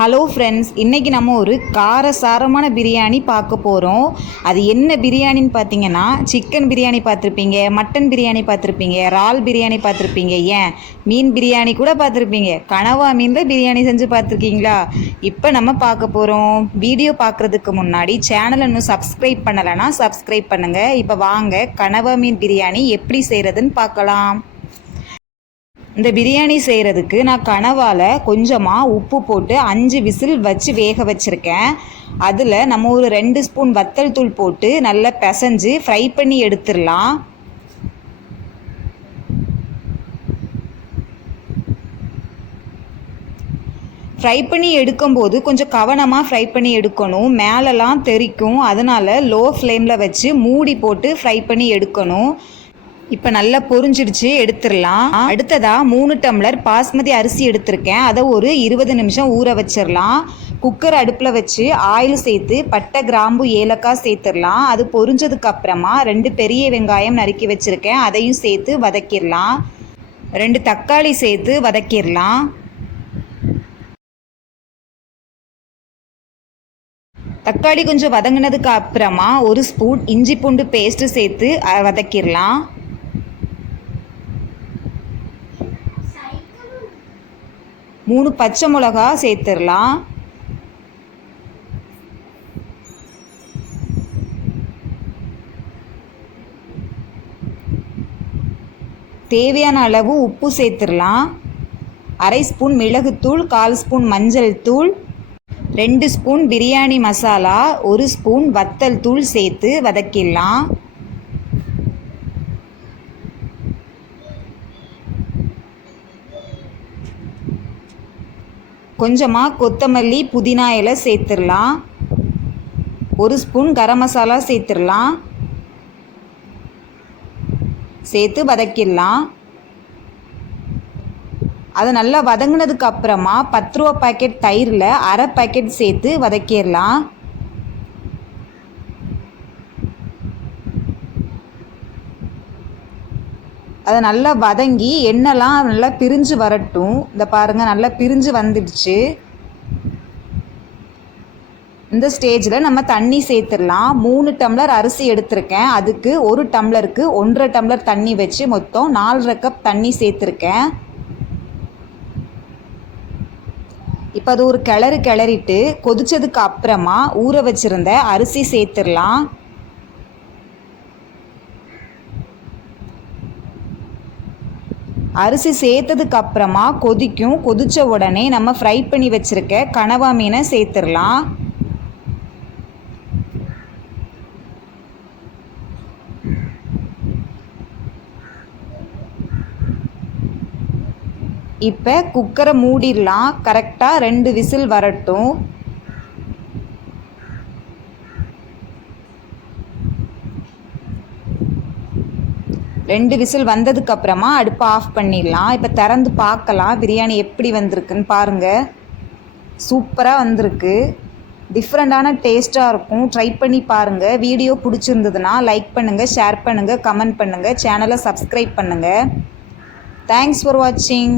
Hello friends, இன்றைக்கி நம்ம ஒரு காரசாரமான பிரியாணி பார்க்க போகிறோம். அது என்ன பிரியாணின்னு பார்த்தீங்கன்னா, சிக்கன் பிரியாணி பார்த்துருப்பீங்க, மட்டன் பிரியாணி பார்த்துருப்பீங்க, இறால் பிரியாணி பார்த்துருப்பீங்க, ஏன் மீன் பிரியாணி கூட பார்த்துருப்பீங்க. கனவா மீனில் பிரியாணி செஞ்சு பார்த்துருக்கீங்களா? இப்போ நம்ம பார்க்க போகிறோம். வீடியோ பார்க்குறதுக்கு முன்னாடி சேனலை இன்னும் சப்ஸ்கிரைப் பண்ணலைன்னா சப்ஸ்கிரைப் பண்ணுங்கள். இப்போ வாங்க கனவா மீன் பிரியாணி எப்படி செய்கிறதுன்னு பார்க்கலாம். இந்த பிரியாணி செய்கிறதுக்கு நான் கனவால் கொஞ்சமாக உப்பு போட்டு 5 விசில் வச்சு வேக வச்சுருக்கேன். அதில் நம்ம ஒரு 2 ஸ்பூன் வத்தல் தூள் போட்டு நல்லா பிசைஞ்சு ஃப்ரை பண்ணி எடுத்துடலாம். ஃப்ரை பண்ணி எடுக்கும்போது கொஞ்சம் கவனமாக ஃப்ரை பண்ணி எடுக்கணும். மேலெலாம் தெறிக்கும், அதனால் லோ ஃப்ளேமில் வச்சு மூடி போட்டு ஃப்ரை பண்ணி எடுக்கணும். இப்போ நல்லா பொரிஞ்சிடுச்சு, எடுத்துடலாம். அடுத்ததாக 3 டம்ளர் பாஸ்மதி அரிசி எடுத்திருக்கேன். அதை ஒரு 20 நிமிஷம் ஊற வச்சிடலாம். குக்கர் அடுப்பில் வச்சு ஆயில் சேர்த்து பட்டை, கிராம்பு, ஏலக்காய் சேர்த்துடலாம். அது பொரிஞ்சதுக்கு அப்புறமா 2 பெரிய வெங்காயம் நறுக்கி வச்சுருக்கேன், அதையும் சேர்த்து வதக்கிடலாம். 2 தக்காளி சேர்த்து வதக்கிடலாம். தக்காளி கொஞ்சம் வதங்கினதுக்கு அப்புறமா 1 ஸ்பூன் இஞ்சி பூண்டு பேஸ்ட்டு சேர்த்து வதக்கிடலாம். 3 பச்சை மிளகா சேர்த்துடலாம். தேவையான அளவு உப்பு சேர்த்துடலாம். 1/2 ஸ்பூன் மிளகுத்தூள், 1/4 ஸ்பூன் மஞ்சள் தூள், 2 ஸ்பூன் பிரியாணி மசாலா, 1 ஸ்பூன் வத்தல் தூள் சேர்த்து வதக்கிடலாம். கொஞ்சமாக கொத்தமல்லி, புதினா இலை சேர்த்துடலாம். 1 ஸ்பூன் கரம் மசாலா சேர்த்துடலாம். சேர்த்து வதக்கிடலாம். அது நல்லா வதங்கினதுக்கு அப்புறமா 10 ரூபா பாக்கெட் தயிரில் 1/2 பாக்கெட் சேர்த்து வதக்கிடலாம். அதை நல்லா வதங்கி எண்ணெய்லாம் நல்லா பிரிஞ்சு வரட்டும். இந்த பாருங்கள், நல்லா பிரிஞ்சு வந்துடுச்சு. இந்த ஸ்டேஜில் நம்ம தண்ணி சேர்த்துடலாம். 3 டம்ளர் அரிசி எடுத்திருக்கேன், அதுக்கு 1 டம்ளருக்கு 1.5 டம்ளர் தண்ணி வச்சு மொத்தம் 4.5 கப் தண்ணி சேர்த்துருக்கேன். இப்போ அது ஒரு கிளறிட்டு கொதிச்சதுக்கு அப்புறமா ஊற வச்சுருந்த அரிசி சேர்த்துடலாம். அரிசி சேர்த்ததுக்கு அப்புறமா கொதித்த உடனே நம்ம ஃப்ரை பண்ணி வச்சுருக்க கனவா மீனை சேர்த்துடலாம். இப்போ குக்கரை மூடிடலாம். கரெக்டாக 2 விசில் வரட்டும். 2 விசில் வந்ததுக்கப்புறமா அடுப்பை ஆஃப் பண்ணிடலாம். இப்போ திறந்து பார்க்கலாம் பிரியாணி எப்படி வந்திருக்குன்னு பாருங்கள். சூப்பராக வந்திருக்கு. டிஃப்ரெண்ட்டான டேஸ்ட்டாக இருக்கும். ட்ரை பண்ணி பாருங்கள். வீடியோ பிடிச்சிருந்ததுன்னா லைக் பண்ணுங்கள், ஷேர் பண்ணுங்கள், கமெண்ட் பண்ணுங்கள், சேனலை சப்ஸ்கிரைப் பண்ணுங்கள். தேங்க்ஸ் ஃபார் வாட்சிங்.